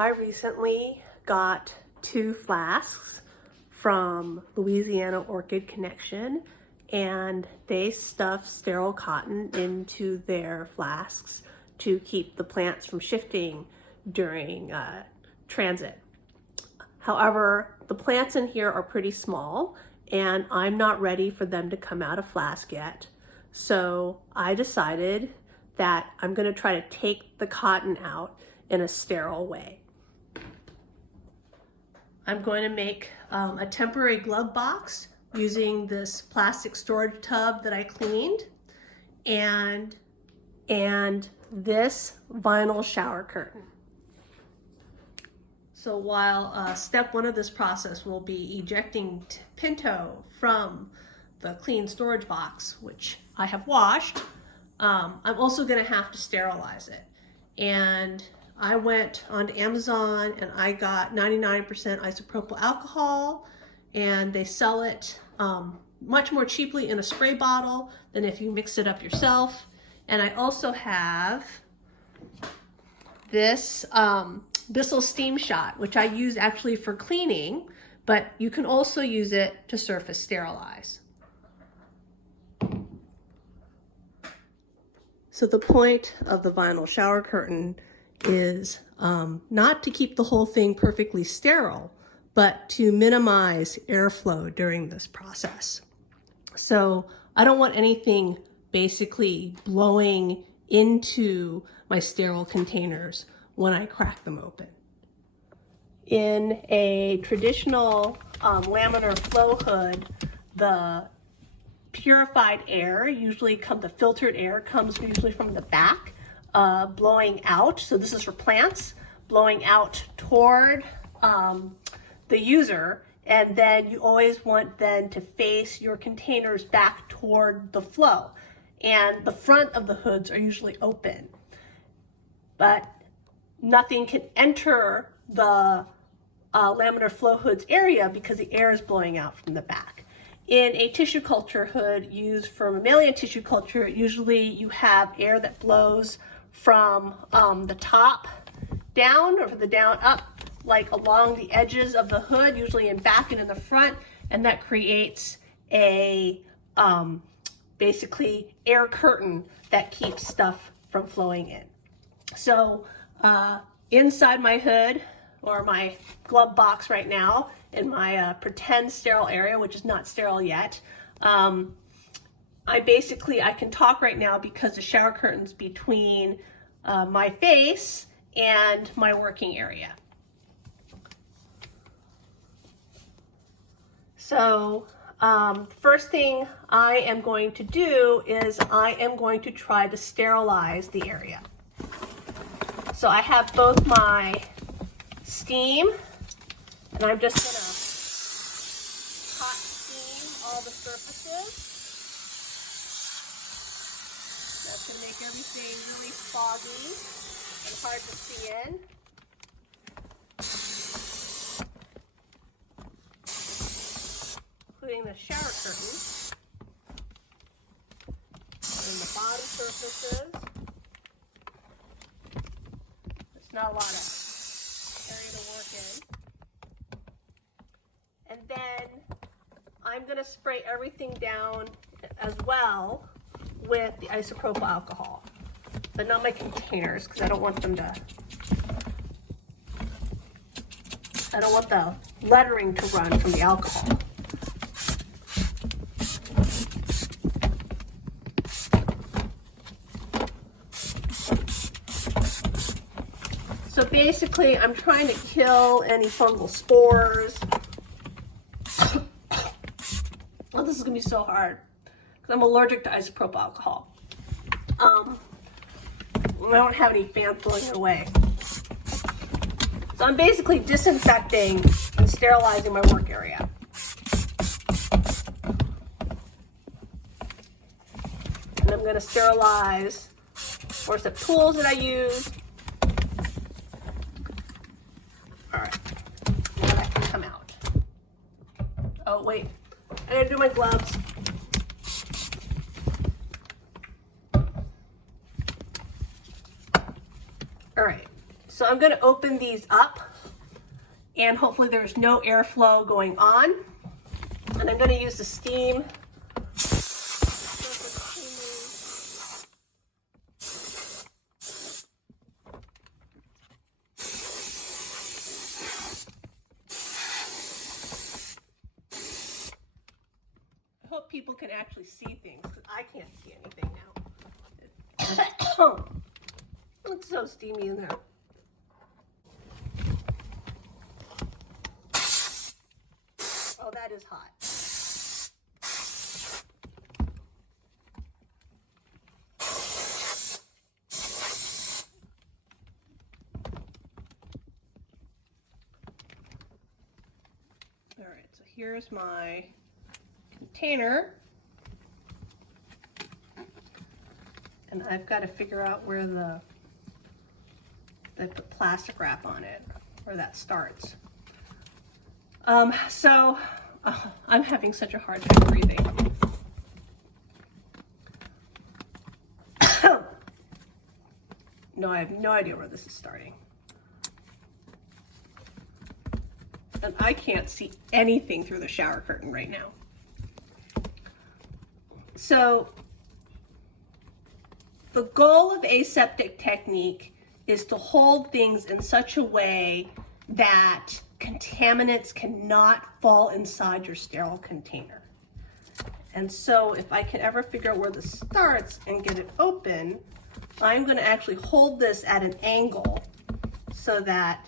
I recently got 2 flasks from Louisiana Orchid Connection, and they stuff sterile cotton into their flasks to keep the plants from shifting during transit. However, the plants in here are pretty small and I'm not ready for them to come out of flask yet. So I decided that I'm going to try to take the cotton out in a sterile way. I'm going to make a temporary glove box using this plastic storage tub that I cleaned and this vinyl shower curtain. So while step 1 of this process will be ejecting Pinto from the clean storage box, which I have washed, I'm also going to have to sterilize it. And I went onto Amazon and I got 99% isopropyl alcohol, and they sell it much more cheaply in a spray bottle than if you mix it up yourself. And I also have this Bissell Steam Shot, which I use actually for cleaning, but you can also use it to surface sterilize. So the point of the vinyl shower curtain is not to keep the whole thing perfectly sterile, but to minimize airflow during this process. So I don't want anything basically blowing into my sterile containers when I crack them open. In a traditional laminar flow hood, the purified air, the filtered air comes usually from the back, blowing out. So this is for plants, blowing out toward the user. And then you always want then to face your containers back toward the flow. And the front of the hoods are usually open, but nothing can enter the laminar flow hoods area because the air is blowing out from the back. In a tissue culture hood used for mammalian tissue culture, usually you have air that blows from the top down, or from the down up, like along the edges of the hood, usually in back and in the front, and that creates a basically air curtain that keeps stuff from flowing in. So inside my hood, or my glove box right now, in my pretend sterile area, which is not sterile yet, I can talk right now because the shower curtain's between my face and my working area. So first thing I am going to do is I am going to try to sterilize the area. So I have both my steam, and I'm just going to hot steam all the surfaces. That's going to make everything really foggy and hard to see in. Including the shower curtain and the bottom surfaces. There's not a lot of area to work in. And then I'm going to spray everything down as well with the isopropyl alcohol, but not my containers because I don't want the lettering to run from the alcohol. So basically, I'm trying to kill any fungal spores. Well, this is going to be so hard because I'm allergic to isopropyl alcohol. I don't have any fan throwing it away. So I'm basically disinfecting and sterilizing my work area. And I'm going to sterilize forceps tools that I use. All right, now that can come out. Oh, wait, I gotta do my gloves. All right, So I'm going to open these up, and hopefully there's no airflow going on. And I'm going to use the steam. I hope people can actually see things, because I can't see anything now. It's so steamy in there. Oh, that is hot. All right, so here's my container. And I've got to figure out where they put plastic wrap on it, where that starts. I'm having such a hard time breathing. No, I have no idea where this is starting. And I can't see anything through the shower curtain right now. So the goal of aseptic technique is to hold things in such a way that contaminants cannot fall inside your sterile container. And so if I can ever figure out where this starts and get it open, I'm going to actually hold this at an angle so that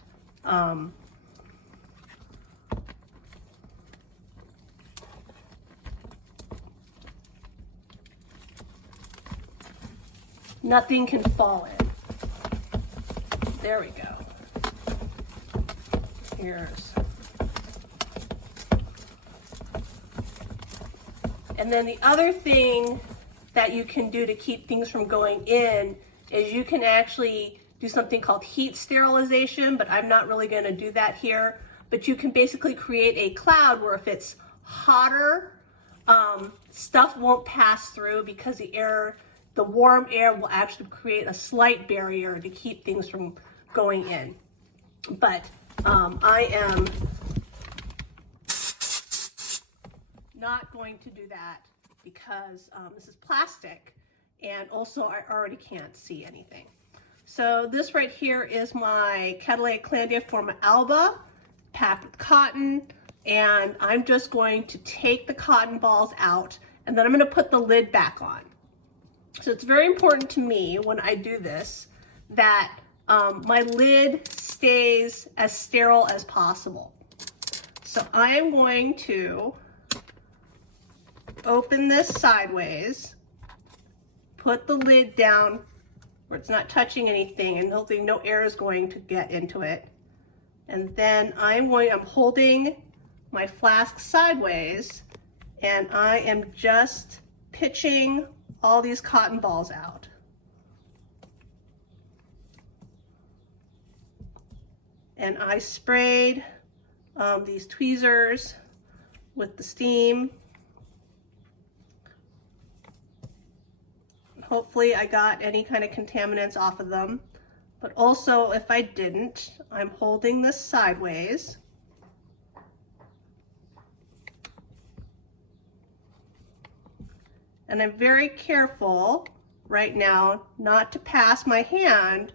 nothing can fall in. There we go. Here's. And then the other thing that you can do to keep things from going in is you can actually do something called heat sterilization, but I'm not really going to do that here. But you can basically create a cloud where if it's hotter, stuff won't pass through because the warm air will actually create a slight barrier to keep things from going in. But I am not going to do that because this is plastic, and also I already can't see anything. So this right here is my Catalea Clandiforma alba packed with cotton, and I'm just going to take the cotton balls out, and then I'm going to put the lid back on. So it's very important to me when I do this that my lid stays as sterile as possible. So I am going to open this sideways, put the lid down where it's not touching anything, and hopefully no air is going to get into it. And then I'm holding my flask sideways, and I am just pitching all these cotton balls out. And I sprayed these tweezers with the steam. Hopefully I got any kind of contaminants off of them. But also, if I didn't, I'm holding this sideways. And I'm very careful right now not to pass my hand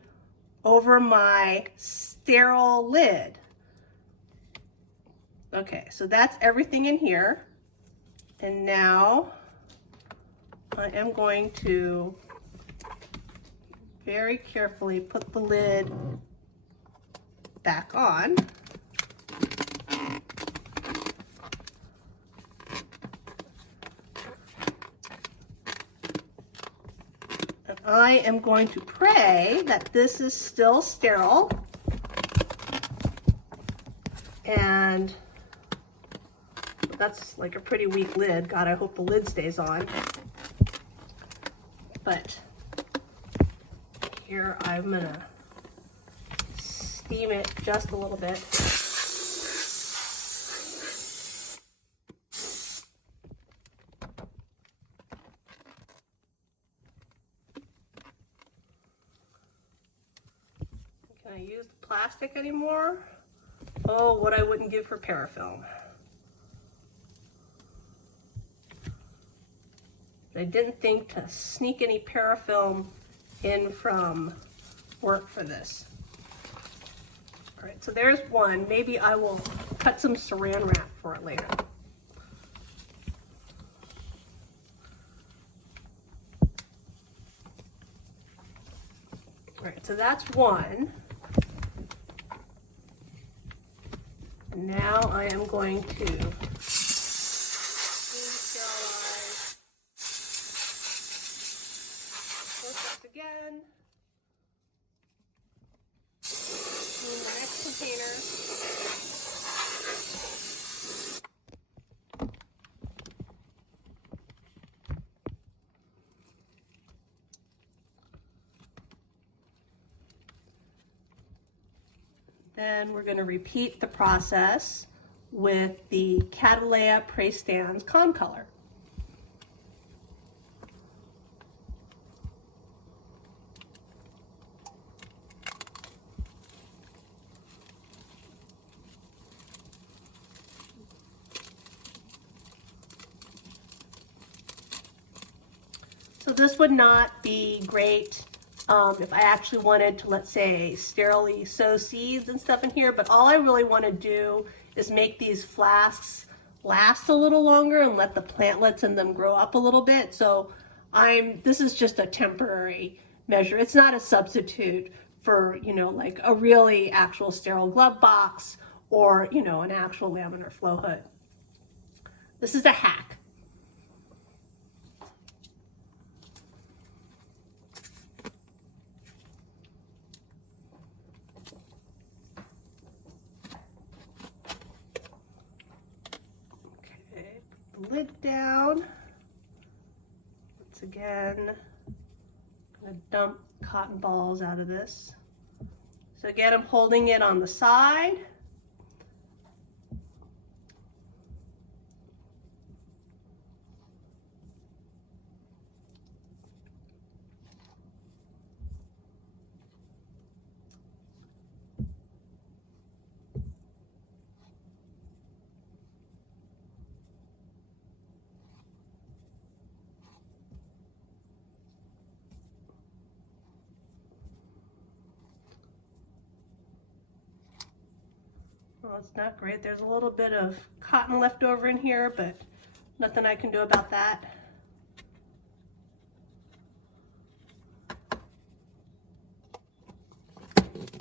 over my sterile lid. Okay, so that's everything in here. And now I am going to very carefully put the lid back on. And I am going to pray that this is still sterile. And that's like a pretty weak lid. God, I hope the lid stays on. But here I'm gonna steam it just a little bit. Can I use the plastic anymore. Oh, what I wouldn't give for parafilm. I didn't think to sneak any parafilm in from work for this. All right, so there's one. Maybe I will cut some saran wrap for it later. All right, so that's one. Now I am going to sterilize this again. In the next container. Then we're going to repeat the process with the Cattleya praestans concolor. So this would not be great if I actually wanted to, let's say, sterilely sow seeds and stuff in here, but all I really want to do is make these flasks last a little longer and let the plantlets in them grow up a little bit. So this is just a temporary measure. It's not a substitute for, like a really actual sterile glove box or, an actual laminar flow hood. This is a hack. Lid down. Once again, I'm going to dump cotton balls out of this. So again, I'm holding it on the side. Well, it's not great. There's a little bit of cotton left over in here, but nothing I can do about that.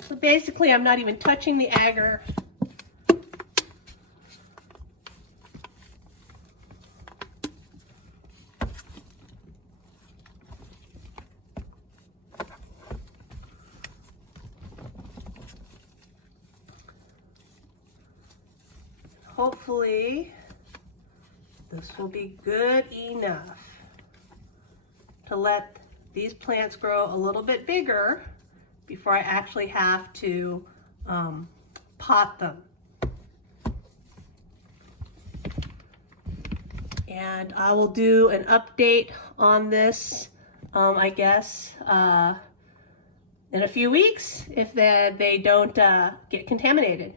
So basically, I'm not even touching the agar. Hopefully, this will be good enough to let these plants grow a little bit bigger before I actually have to pot them. And I will do an update on this, I guess, in a few weeks if they don't get contaminated.